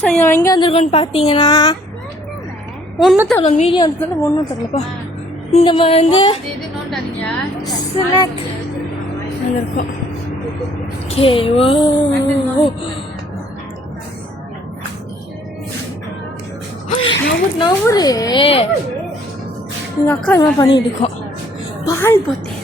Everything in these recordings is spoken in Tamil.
சாயங்காலம் எங்கே வந்திருக்கோன்னு பார்த்தீங்கன்னா ஒன்றும் தெரியல, வீடியோ வந்து ஒன்றும் தெரியலப்பா. இந்த வந்து ஸ்நாக் வந்திருக்கோம். கேவோ நவரு எங்கள் அக்கா என்ன பண்ணிட்டு இருக்கோம். பால் போட்டேன்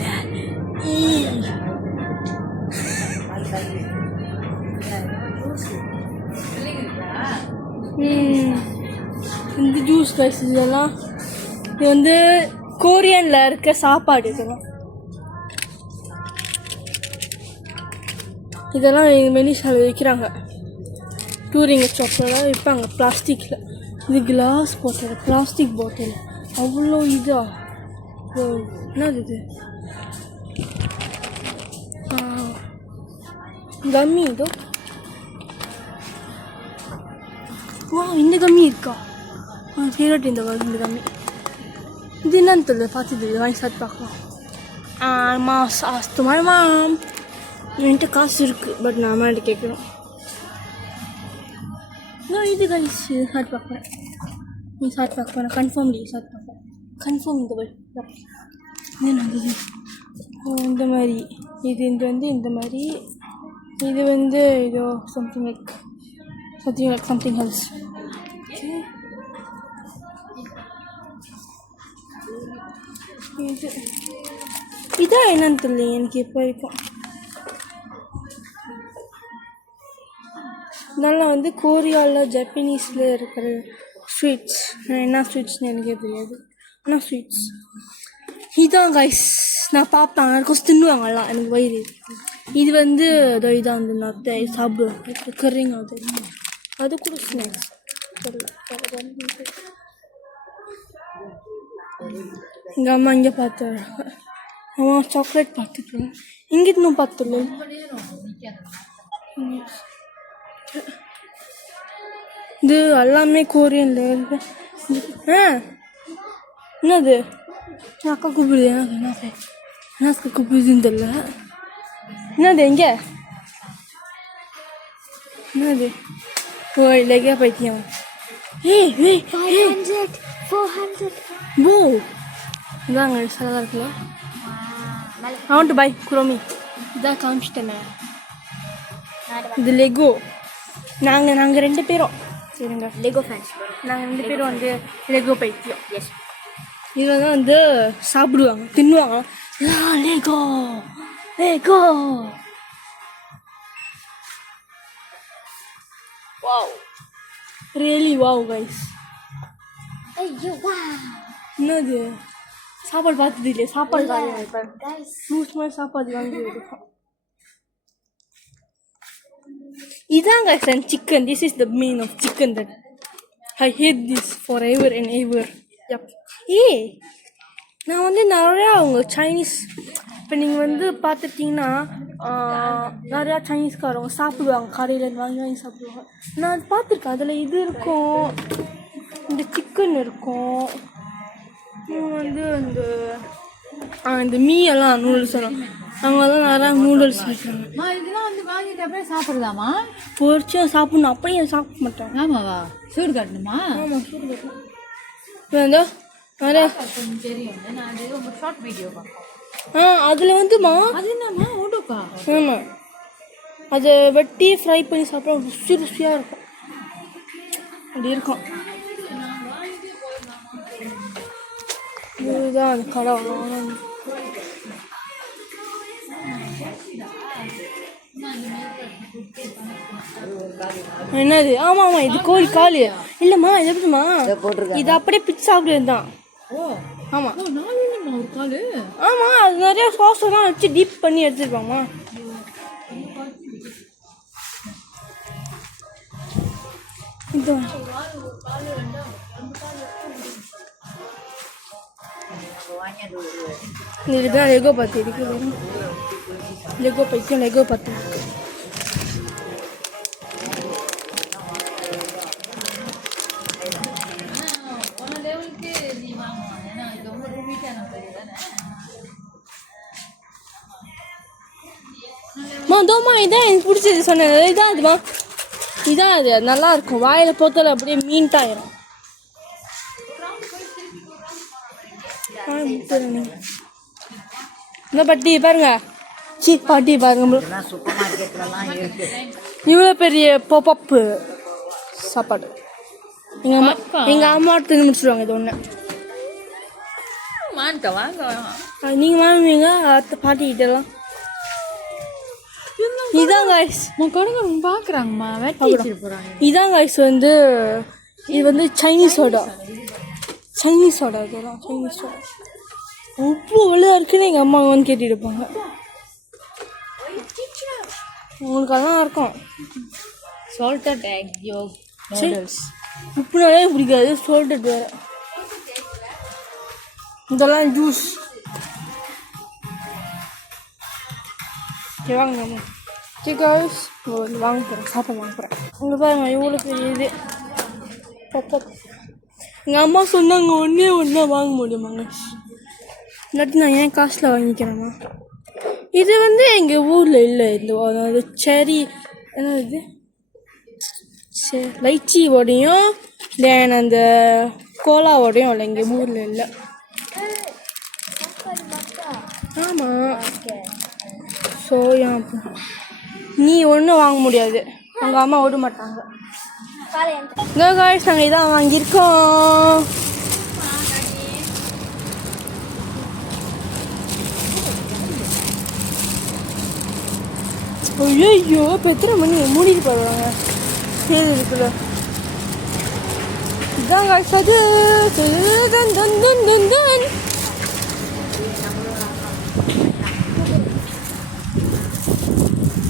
இந்த ஜூஸ் கைஸ். இதெல்லாம் இது வந்து கொரியனில் இருக்க சாப்பாடு. இதெல்லாம் மெலிசால விற்கிறாங்க. டூரிங் சாப்பிட்லாம் விற்பாங்க பிளாஸ்டிக்கில். இது கிளாஸ் பாட்டில், பிளாஸ்டிக் பாட்டில். அவ்வளோ இதா என்னது இது? கம்மி இதோ. வா, இந்த கம்மி இருக்கா? ஃபேவரட் இந்த கம்மி. இது என்னன்னு தெரியல, பார்த்துது வாங்கி சாப்பிட்டு பார்க்கலாம். மாம் என்கிட்ட காசு இருக்குது, பட் நான் அம்மாட்ட கேட்குறோம். இது கைஸ், இது சாப்பிட்டு பார்ப்பேன். நீ சாப்பிட்டு பார்ப்பேன், நான் கன்ஃபார்ம் சாப்பிட்டு பார்ப்பேன். கன்ஃபார்ம் இந்த பை இது நல்லது. இந்த மாதிரி இது வந்து இந்த மாதிரி. இது வந்து ஏதோ சம்திங் லைக் சம்திங் எல்ஸ். இது இதான் என்னன்னு தெரியல எனக்கு எப்போ இருக்கும். இதெல்லாம் வந்து கொரியாவில் ஜப்பனீஸில் இருக்கிற ஸ்வீட்ஸ். என்ன ஸ்வீட்ஸ்னு எனக்கே தெரியாது, ஆனால் ஸ்வீட்ஸ் இதான் கைஸ். நான் பார்ப்பேன், இருக்கும் தின்னுவாங்கலாம், எனக்கு வயிறு. இது வந்து இதோ இதான் வந்து நான் சாப்பிடுவேன். கறிங்க அது கூட ஸ்நாக்ஸ். எங்கள் அம்மா இங்கே பார்த்து அம்மா சாக்லேட் பார்த்துக்கலாம். இங்கே இன்னும் பார்த்துள்ள இது எல்லாமே கொரியனில் இருக்கு. என்னது? அக்கா கூப்பிடுது. என்ன அக்கா கூப்பிடுதுன்னு தெரியல. என்னது? எங்கே? என்னது? ஓ இல்லையா பைத்தியம். போ இதாங்க சலாக இருக்குல்ல. I want to buy குரோமி. இதான் காமிச்சிட்டேன். இது லெகோ. நாங்கள் 2 பேரும் சரிங்க லெகோ ஃபேன்ஸ். நாங்கள் 2 பேரும் வந்து லெகோ பைத்தியம். எஸ், இதில் தான் வந்து சாப்பிடுவாங்க, தின்னுவாங்க. Lego Lego. Wow, really wow guys. ஐயோ வா, என்னது? சாப்பாடு பார்த்தது இல்லையா? சாப்பாடு வாங்க ஃப்ரூட்ஸ் மாதிரி சாப்பாடு வாங்கி இருக்கும். இதான் guys chicken. This is the mean of chicken. That I hate this for ever and ever. Yep. நான் வந்து நிறையா அவங்க சைனீஸ், இப்போ நீங்கள் வந்து பார்த்துட்டிங்கன்னா நிறையா சைனீஸ்காரவங்க சாப்பிடுவாங்க, கடையில் வாங்கி சாப்பிடுவாங்க. நான் அது பார்த்துருக்கேன். அதில் இது இருக்கும், இந்த சிக்கன் இருக்கும், வந்து இந்த மீயெல்லாம் நூடுல்ஸ் எல்லாம் அவங்கெல்லாம் நிறையா நூடுல்ஸ் வைக்கிறாங்க. இதெல்லாம் வந்து வாங்கிட்டு அப்படியே சாப்பிடலாமா? பொரிச்சா சாப்பிடணும், அப்படியே சாப்பிட மாட்டேன். ஆமாவா? சூடு காட்டணுமா? ஆமாம், சூடு காட்டணும். இப்போ நிறையா தெரியும். நான் அது ஒரு ஷார்ட் வீடியோ பார்ப்பேன். அதில் வந்துமா அது என்னம்மா ஓடுக்கா? ஆமாம், அதை வெட்டி ஃப்ரை பண்ணி சாப்பிட்டா ருசியாக இருக்கும். அப்படி இருக்கும். இதுதான் அந்த கடை. என்னது? ஆமாம், இது கோழி காலு இல்லைம்மா. இது எப்படிமா? இது அப்படியே பிச்சு சாப்பிடுறது தான். ஆமாம் ஒரு காலு. ஆமாம், அது நிறையா சாஸெல்லாம் வச்சு டீப் பண்ணி எடுத்துருப்பாங்கம்மா. இதுதான் லெகோ பார்த்து இருக்கு. லெகோ பைத்தியம், லெகோ பார்த்து இருக்கு. தோமா இதான் எனக்கு பிடிச்சது சொன்னது. இதான் அதுமா இதான் அது நல்லா இருக்கும். வாயில போத்தால அப்படியே மீன்ட்டாயிரும். இந்த பட்டி பாருங்க. பாட்டி பாருங்க. சூப்பர் மார்க்கெட்லலாம் இருக்கு. இவ்வளோ பெரிய பாப்பப்பு சாப்பாடு எங்கள் அம்மா தின்னு முடிச்சிடுவாங்க. இது ஒன்று நீங்கள் வாங்குவீங்க அத்தை பாட்டிக்கிட்டலாம். இதான் காய்ஸ் பார்க்குறாங்கம்மா வெட்டி போகிறாங்க. இதான் காய்ஸ் வந்து இது வந்து சைனீஸ் சோடா இதெல்லாம் சைனீஸ் சோடா. உப்பு எவ்வளோ இருக்குன்னு எங்கள் அம்மா வந்து கேட்டுட்டு இருப்பாங்க. உங்களுக்கு அதெல்லாம் இருக்கும். salted egg yolk noodles. உப்புனாலே பிடிக்காது, சால்ட்டட் வேறு. இதெல்லாம் ஜூஸ். வாங்க சிக்காஸ் வாங்க போகிறேன், சாப்பிட வாங்க போகிறேன். இங்கே பாருங்க இவ்வளோ பெரிய இது பப்பப். எங்கள் அம்மா சொன்னாங்க ஒன்றா வாங்க முடியுமாங்க, இல்லாட்டி நான் ஏன் காசில் வாங்கிக்கிறேம்மா. இது வந்து எங்கள் ஊரில் இல்லை. இந்த அதாவது செரி என்ன இது லைச்சி ஓடையும் தென் அந்த கோலா ஓடையும் இல்லை, எங்கள் ஊரில் இல்லை. ஆமாம். ஸோ நீ ஒன்றும் வாங்க முடியாது, உங்கள் அம்மா விட மாட்டாங்க. காய்ஸ் நாங்கள் இதான் வாங்கியிருக்கோம். ஐயோ இப்போ எத்தனை மணி மூடிட்டு போடுவாங்க சரி இருக்குல்ல. இதான் காய்ஸ் அது.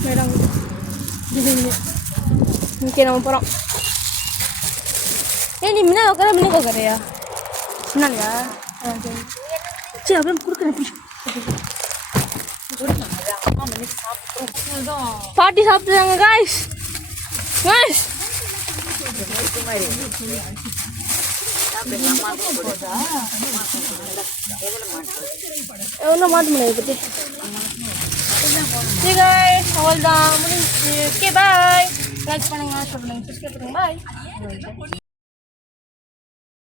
மேடம் ஓகே நம்ம போகிறோம். நீ முன்னா உட்கார முன்னுக்கு உட்காரையா முன்னாடியா? சரி அப்படியே கொடுக்குறேன். பாட்டி சாப்பிடுறாங்க காய்ஸ். ஒன்றும் மாட்ட முடியாது பற்றி. அவ்வளோதான் முடிஞ்சு. Okay bye. லைக் பண்ணுங்க, ஷேர் பண்ணுங்க, சப்ஸ்கிரைப் பண்ணுங்க. பாய்.